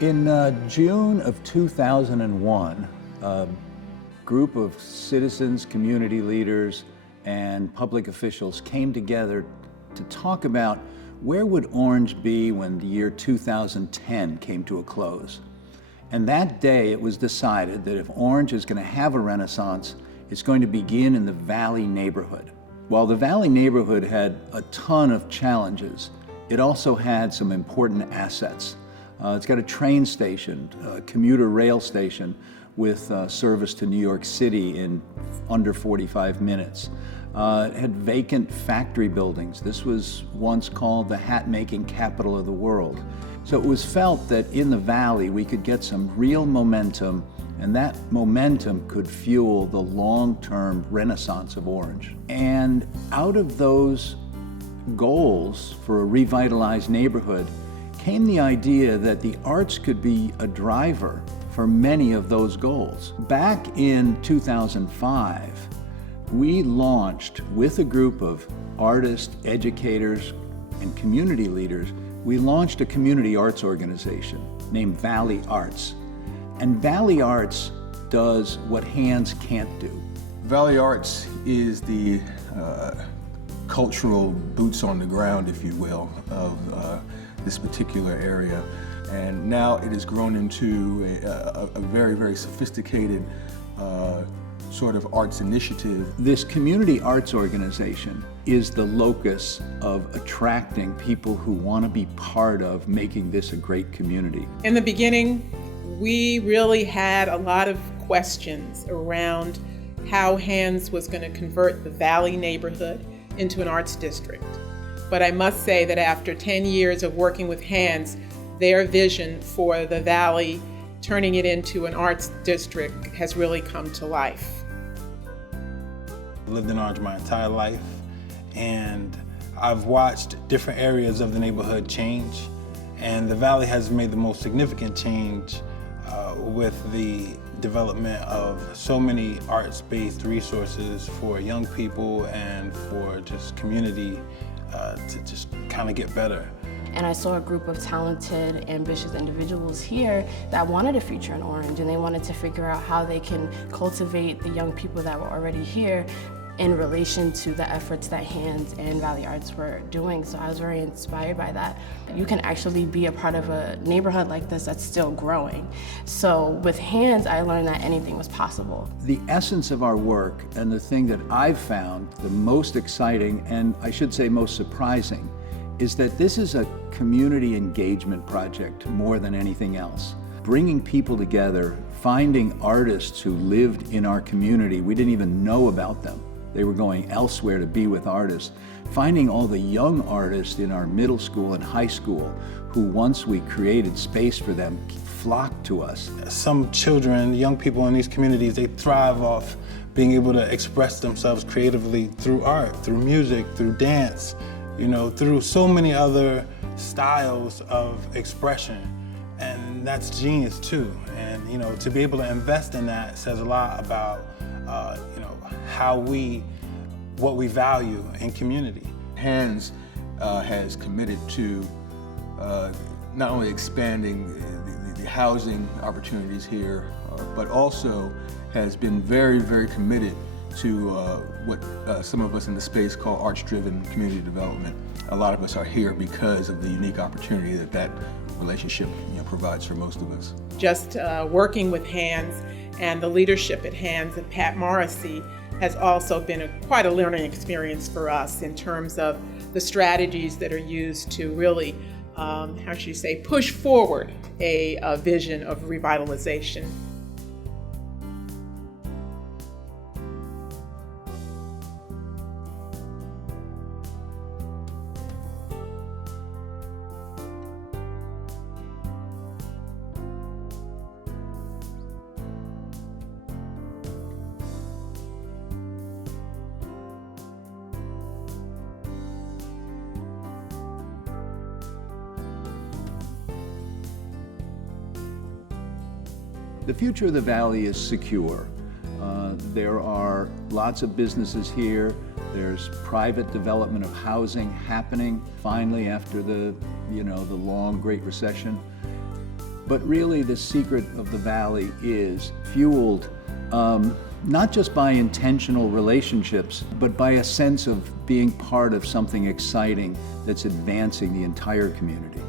In June of 2001, a group of citizens, community leaders, and public officials came together to talk about where would Orange be when the year 2010 came to a close. And that day it was decided that if Orange is going to have a renaissance, it's going to begin in the Valley neighborhood. While the Valley neighborhood had a ton of challenges, it also had some important assets. It's got a train station, a commuter rail station with service to New York City in under 45 minutes. It had vacant factory buildings. This was once called the hat-making capital of the world. So it was felt that in the Valley we could get some real momentum, and that momentum could fuel the long-term renaissance of Orange. And out of those goals for a revitalized neighborhood came the idea that the arts could be a driver for many of those goals. Back in 2005, we launched with a group of artists, educators, and community leaders, we launched a community arts organization named Valley Arts. And Valley Arts does what hands can't do. Valley Arts is the cultural boots on the ground, if you will, of this particular area. And now it has grown into a very, very sophisticated sort of arts initiative. This community arts organization is the locus of attracting people who want to be part of making this a great community. In the beginning, we really had a lot of questions around how Hands was going to convert the Valley neighborhood into an arts district. But I must say that after 10 years of working with Hands, their vision for the Valley, turning it into an arts district, has really come to life. I lived in Orange my entire life, and I've watched different areas of the neighborhood change, and the Valley has made the most significant change with the development of so many arts-based resources for young people and for just community to just kind of get better. And I saw a group of talented, ambitious individuals here that wanted a future in Orange, and they wanted to figure out how they can cultivate the young people that were already here in relation to the efforts that Hands and Valley Arts were doing. So I was very inspired by that. You can actually be a part of a neighborhood like this that's still growing. So with Hands, I learned that anything was possible. The essence of our work, and the thing that I've found the most exciting, and I should say most surprising, is that this is a community engagement project more than anything else. Bringing people together, finding artists who lived in our community, we didn't even know about them. They were going elsewhere to be with artists. Finding all the young artists in our middle school and high school who, once we created space for them, flocked to us. Some children, young people in these communities, they thrive off being able to express themselves creatively through art, through music, through dance, through so many other styles of expression. And that's genius too. And to be able to invest in that says a lot about what we value in community. Hands has committed to not only expanding the housing opportunities here, but also has been very, very committed to what some of us in the space call arts-driven community development. A lot of us are here because of the unique opportunity that relationship provides for most of us. Just working with Hands and the leadership at Hands and Pat Morrissey has also been quite a learning experience for us in terms of the strategies that are used to really, push forward a vision of revitalization. The future of the Valley is secure. There are lots of businesses here. There's private development of housing happening finally after the long Great Recession. But really the secret of the Valley is fueled not just by intentional relationships, but by a sense of being part of something exciting that's advancing the entire community.